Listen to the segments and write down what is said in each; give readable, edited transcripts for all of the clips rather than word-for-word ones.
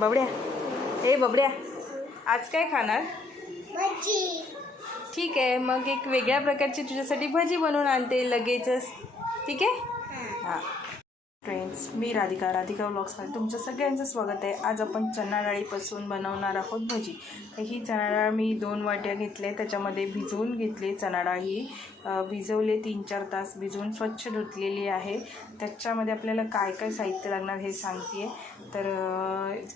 बबड्या, ए बबड्या, आज काय खाणार? भजी. ठीक आहे, मग एक वेगळ्या प्रकारची तुझ्यासाठी भजी बनवून आणते लगेचच. ठीक आहे? हां फ्रेंड्स, मी राधिका व्लॉग्समध्ये तुमचं सगळ्यांचं स्वागत आहे. आज आपण चणा डाळीपासून बनवणार आहोत भजी. तर ही चणा डाळ मी 2 वाट्या घेतले, त्याच्यामध्ये भिजवून घेतले. चणा डाळ ही भिजवले 3-4 तास भिजवून स्वच्छ धुतलेली आहे. त्याच्यामध्ये आपल्याला काय काय साहित्य लागणार हे सांगते आहे. तर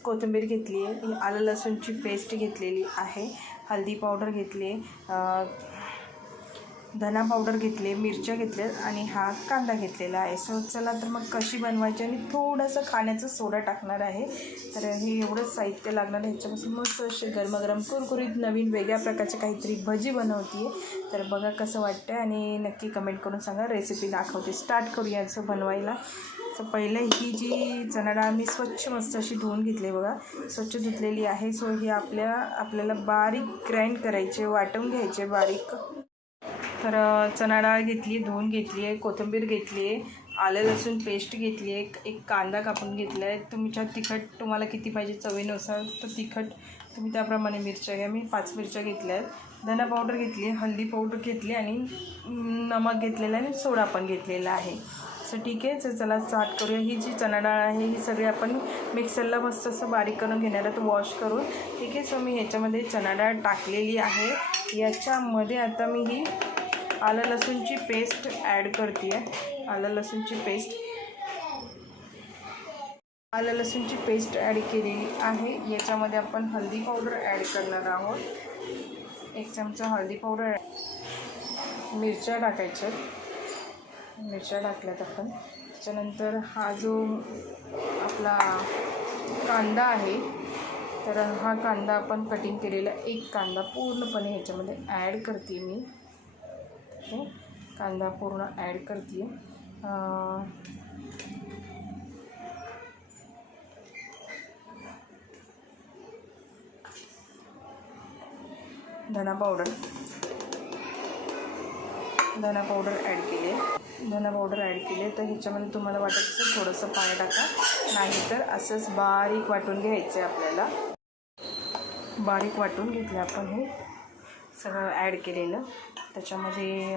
कोथिंबीर घेतली आहे, आलं लसूणची पेस्ट घेतलेली आहे, हळदी पावडर घेतली, धना पावडर घेतले, मिरच्या घेतल्या आणि हा कांदा घेतलेला आहे. सो चला तर मग कशी बनवायची, आणि थोडंसं खाण्याचं सोडा टाकणार आहे. तर हे एवढंच साहित्य लागणार आहे. ह्याच्यापासून मस्त असे गरमागरम कुरकुरीत नवीन वेगळ्या प्रकारचे काहीतरी भजी बनवते आहे. तर बघा कसं वाटतं आणि नक्की कमेंट करून सांगा. रेसिपी दाखवते. स्टार्ट करूया याचं बनवायला. तर पहिले ही जी चणा डाळ मी स्वच्छ मस्त अशी धुवून घेतली, बघा स्वच्छ धुतलेली आहे. सो ही आपल्याला बारीक ग्राइंड करायचे, वाटून घ्यायचे बारीक. तर चणा डाळ घेतली, धुवून घेतली आहे, कोथिंबीर घेतली आहे, आलं लसूण पेस्ट घेतली आहे, एक कांदा कापून घेतला आहे. तुमच्या तिखट तुम्हाला किती पाहिजे चवीनुसार तर तिखट तुम्ही त्याप्रमाणे मिरच्या घ्या. मी 5 मिरच्या घेतल्या आहेत. धना पावडर घेतली, हळदी पावडर घेतली आणि नमक घेतलेलं आहे आणि सोडा पण घेतलेला आहे. सो ठीक आहे. तर चला स्टार्ट करूया. ही जी चणा डाळ आहे ही सगळी आपण मिक्सरला मस्त असं बारीक करून घेणार आहे, तो वॉश करून. ठीक आहे. सो मी ह्याच्यामध्ये चणा डाळ टाकलेली आहे. याच्यामध्ये आता मी ही आलं लसूणची पेस्ट ॲड करते आहे. आलं लसूणची पेस्ट ॲड केलेली आहे. याच्यामध्ये आपण हळदी पावडर ॲड करणार आहोत. 1 चमचा हळदी पावडर, मिरच्या टाकायच्या, मिरच्या टाकल्यात आपण. त्याच्यानंतर हा जो आपला कांदा आहे, तर हा कांदा आपण कटिंग केलेला 1 कांदा पूर्णपणे ह्याच्यामध्ये ॲड करते मी. कांदा पूर्ण ॲड करते. धना पावडर ॲड केले. तर ह्याच्यामध्ये तुम्हाला वाटत असेल थोडंसं पाणी टाका, नाहीतर असंच बारीक वाटून घ्यायचं आहे. आपल्याला बारीक वाटून घेतलं आपण हे सगळं ॲड केलेलं. त्याच्यामध्ये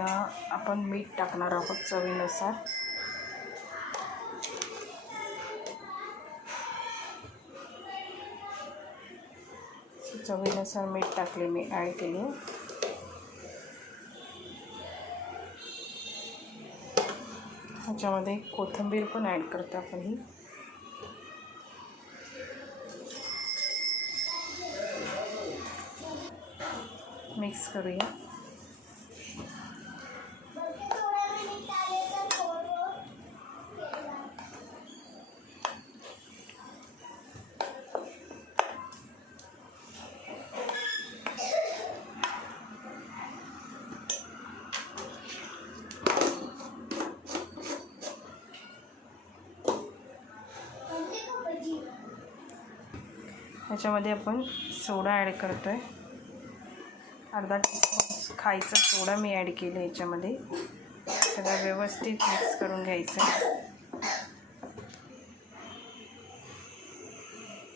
आपण मीठ टाकणार आहोत चवीनुसार. चवीनुसार मीठ टाकले, मी ॲड केले. ह्याच्यामध्ये कोथिंबीर पण ॲड करतो आपण. ही मिक्स करूया. ह्याच्यामध्ये आपण सोडा ॲड करतो आहे. अर्धा टीस्पून खायचा सोडा मी ॲड केला ह्याच्यामध्ये. सगळं व्यवस्थित मिक्स करून घ्यायचं.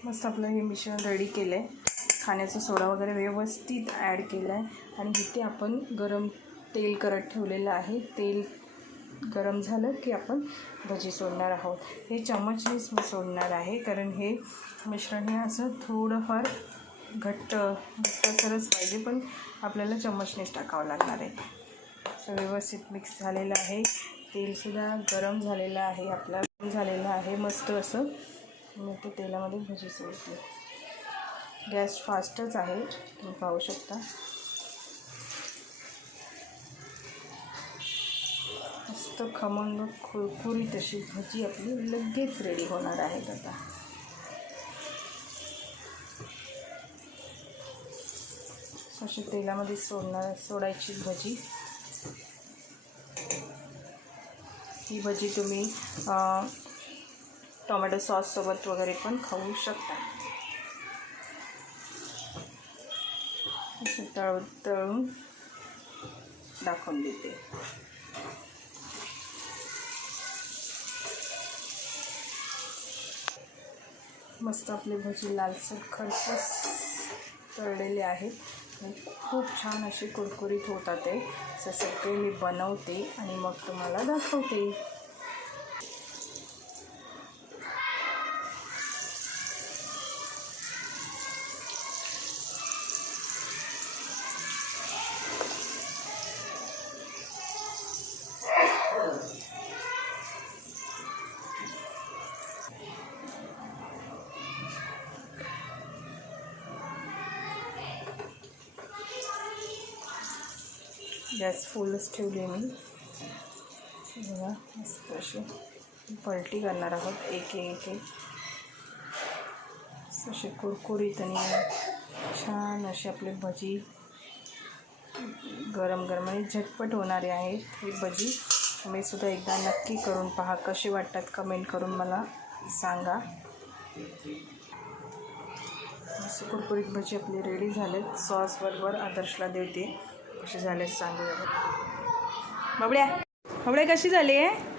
मस्त आपलं हे मिश्रण रेडी केलं आहे. खाण्याचा सोडा वगैरे व्यवस्थित ॲड केला आहे. आणि इथे आपण गरम तेल करत ठेवलेलं आहे. तेल गरम झालं की आपण भजी सोडणार आहोत. हे चमचनेच मी सोडणार आहे, कारण हे मिश्रण हे असं थोडंफार घट्ट सरस पाहिजे, पण आपल्याला चमचनेच टाकावं लागणार आहे. असं व्यवस्थित मिक्स झालेलं आहे. तेलसुद्धा गरम झालेलं आहे, आपला झालेलं आहे मस्त असं. मी ते तेलामध्ये भजी सोडते. गॅस फास्टच आहे, तुम्ही पाहू शकता. मस्त खमंग कुरकुरीत अशी भजी आपली लगेच रेडी होणार आहेत. आता अशी तेलामध्ये सोडायची भजी. ही भजी तुम्ही टोमॅटो सॉससोबत वगैरे पण खाऊ शकता. अशी तळून दाखवून देते. मस्त आपले भजी लालसर खरपूस तळलेले आहेत आणि खूप छान असे कुरकुरीत होतात ते. असं सगळे मी बनवते आणि मग तुम्हाला दाखवते. गॅस फुलच ठेवली मी. बघा मस्त अशी पलटी करणार आहोत एक एक एक. असे कुरकुरीत आणि छान असे आपले भजी गरम गरम आणि झटपट होणारे आहेत हे भजी. तुम्ही सुद्धा एकदा नक्की करून पहा. कसे वाटतात कमेंट करून मला सांगा. असे कुरकुरीत भजी आपले रेडी झालेत. सॉसबरोबर आदर्शला देते. कसे झाले सांगूया. बबड्या बबड्या कशी झाली आहे?